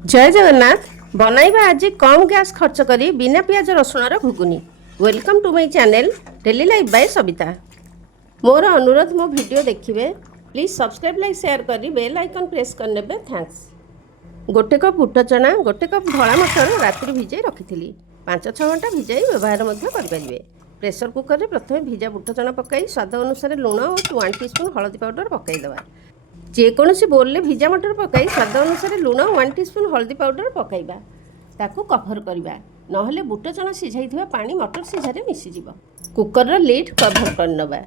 जय जगन्नाथ। बनाइबा आज कम गैस खर्च करी बिना पियाज रसुण घुगुनी। Welcome to my channel daily life by Sabita. मोर अनुरोध मो वीडियो देखिए प्लीज सब्सक्राइब लाइक शेयर करी बेल आइकन प्रेस करने थैंक्स। गोटे कप बुट चना गोटे कप धला मटर राति भिजाई रखी 5-6 घंटा भिजाई व्यवहार करेंगे। प्रेसर कुकर में प्रथम भिजा बुट चना पकाई स्वाद अनुसार लुण और 1 टीस्पून हलदी पाउडर पकईदेवा। जेकोसी बोल भिजा मटर पकाई स्वाद अनुसार लुण 1 टीस्पून हलदी पाउडर पकाइबा ताकू कभर करवा नहले बुट चना सिझाई पानी मटर सिझारे मिसीज। कुकर लिड कभर करनबा।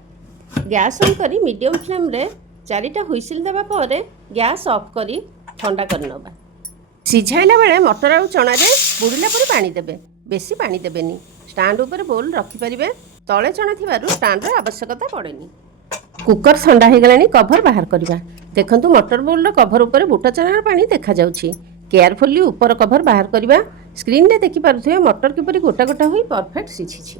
गैस ऑन करी मीडियम फ्लेम रे 4टा हुइसिल देबा परे गैस ऑफ करी ठंडा करनबा। सिझाइला बेले मटर और चना रे बुड़िला परे पानी देबे, बेसी पानी देबेनी। स्टैंड ऊपर बोल रखि परिबे, तळे चना थिबारु स्टैंड रे आवश्यकता पड़ेनी। कुकर ठंडा हो गलानी, कभर बाहर करवा। देखंतु मटर बोल कभर ऊपर बुट चनार पानी देखा जाउछि। केयरफुली ऊपर कभर बाहर करवा। स्क्रीन रे देखि पारुथिबे मटर किपरि गोटा गोटा होई परफेक्ट सिझिछि।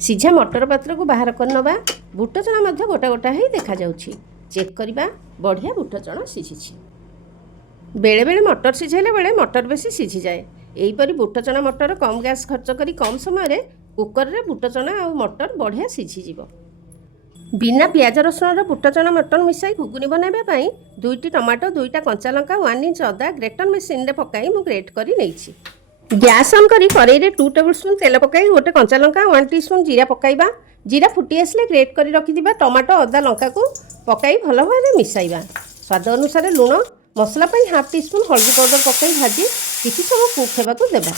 सिझा मटर पात्र को बाहर करनबा। बुट चना मध्ये गोटा गोटा होई देखा जाउछि। चेक करवा बढ़िया बुट चना सिझिछि। बेले बेले मटर सिझाइले बेले मटर बेसी सिझि जाए। एहीपरि बुट चना मटर कम गैस खर्च करी कम समय रे कुकर रे बुट चना और मटर बढ़िया सिझि जिवो। बिना पियाज रसुण बुट चना मटन मिसाई घुगुनी बनाइबा 2टी टमाटो 2टा कंचा लंका 1 इंच अदा ग्रेटर मेसिन रे पकाई मु ग्रेट करी नैछि। गैस ऑन करी कड़ाई रे 2 टेबलस्पून तेल पकाई गोटे कंचा लंका 1 टीस्पून जीरा पकाइबा। जीरा फुटी आसले ग्रेट करी रखिदिबा टमाटो अदा लंका को पकाई भल भाबे मिसाइबा। स्वाद अनुसार लुण मसला पई 1/2 टीस्पून हल्दी पाउडर पकाई भाजी किछि समय कुक हेबाकू देबा।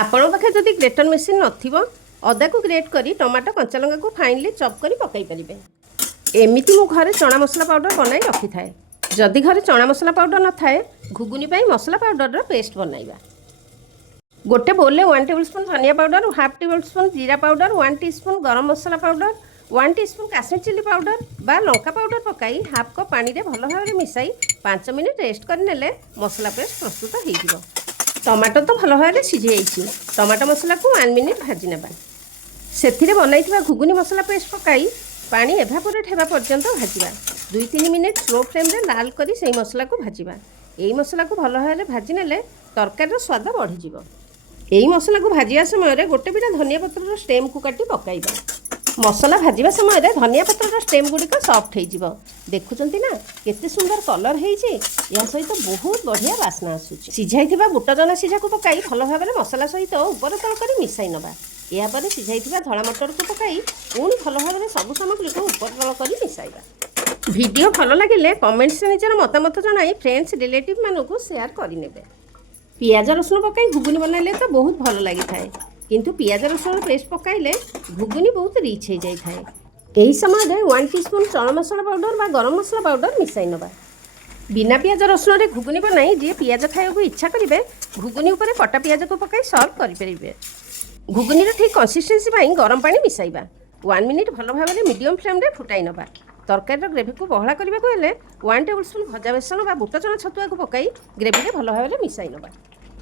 आपण पाखे जदि ग्रेटर मेसिन नथिबो अदा को ग्रेट करी टमाटो कंचा लंका को फाइनली चॉप करी पकाई परिबे। एमिति मु घरे चना मसला पाउडर बनाई रखि थाए। जदि घरे चना मसला पाउडर न थाए घुगुनी पई मसला पाउडर रो पेस्ट बनाइबा। गोटे बोल 1 टेबलस्पून धनिया पाउडर 1/2 टेबलस्पून जीरा पाउडर 1 टीस्पून गरम मसला powder 1 teaspoon Kashmir chili powder बा लंका पाउडर पकाई हाफ कप पानी रे भल भाव मिसाई 5 मिनिट रेस्ट करनेले मसला पेस्ट प्रस्तुत हो जिवो। टमाटो तो भल भाव सिझी जाइछि। टमाटो मसला को 1 मिनिट भाजी नेबा। सेथिरे बनाइथिबा घुगुनी मसला पेस्ट पकाई पानी एभापोरेट हेबा पर्यंत भाजिबा। 2-3 मिनिट स्लो फ्लेम रे लाल करी सेही मसला को भाजिबा। एही मसला को भल भाव भाजी नेले तरकारी रो स्वाद बढ़ी जिवो। एही मसला को भाजिया समय रे गोटे बिटा धनिया पत्र रो स्टेम को काटी पकाइबा। मसला भाजिबा समय रे धनिया पत्र रो स्टेम गुडी को सॉफ्ट हेइ जिवो। देखुचंती ना केते सुंदर कलर हेइछि। या सहित बहुत बढ़िया वासना आसुछि। सिझाइथिबा बुट चना सिझा को पकाई भल भाव मसला सहित ऊपर तळ करी मिसाई नबा। या पर सिझाइथिबा धला मटर को पकाई पुणी भल भाव सब सामग्री को ऊपर तळ करी मिसाइबा। वीडियो भल लागिले कमेंट्स रे निजर मतामत जणाई फ्रेंड्स रिलेटिव मानकु शेयर करि नेबे। पियाज रसुण पकाई घुगुनी बनाइले तो बहुत भल लागि थाए, किंतु पियाज रसुण पेस्ट पकाइले घुगुनी बहुत रिच हो जाए थाए। एही समय रे 1 टीस्पून चना मसला पाउडर बा गरम मसला पाउडर मिसाई नबा। बिना पियाज रसुण रे घुगुनी बनाई जे पियाज खाइबा इच्छा करिवे घुगुनी ऊपर कटा पियाज को पकाई सर्व करि परिबे। घुगुनी रो ठीक कंसिस्टेंसी पाई गरम पानी मिसाइबा। 1 मिनिट भल भाव मीडियम फ्लेम रे फुटाई नबा। तरकारी ग्रेवी को बहला करने को हेले 1 टेबलस्पून भजा बेसन बा बुट चना छतुआ को पकाई ग्रेवी रे भल भाव मिसाई नबा।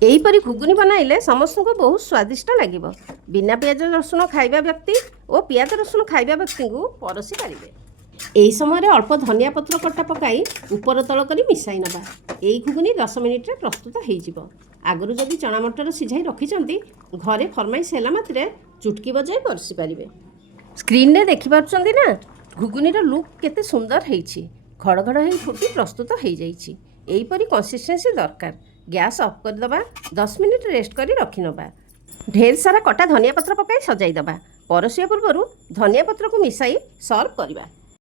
एहीपरि घुगुनी बनाइले समस्त को बहुत स्वादिष्ट लागिबो। बिना पियाज रसुण खाइबा व्यक्ति और पियाज रसुण खाइबा व्यक्ति को परसी पारिबे। एही समय रे अल्प धनिया पत्र कटा पकाई ऊपर तळ करी मिसाई नबा। एही घुगुनी 10 मिनिट रे प्रस्तुत हेइ जिवो। आगरु जदि चना मटर सिझाई रखिचंती घरे फरमाइश हैला मात्रे चुटकी बजाई परसी पारिबे। स्क्रीन रे देखि पारुचंती ना घुगुनी रो लुक केते सुंदर हेइछि। घड़घड़ हेइ फुटी प्रस्तुत हेइ जाइछि। एहीपरि कंसिस्टेंसी दरकार। गैस ऑफ कर दबा। 10 मिनिट रेस्ट करी रखि नबा। ढेर सारा कटा धनिया पत्र पकाई सजाई दबा। परसिया पूर्वरु धनिया पत्र को मिसाई सर्व करबा।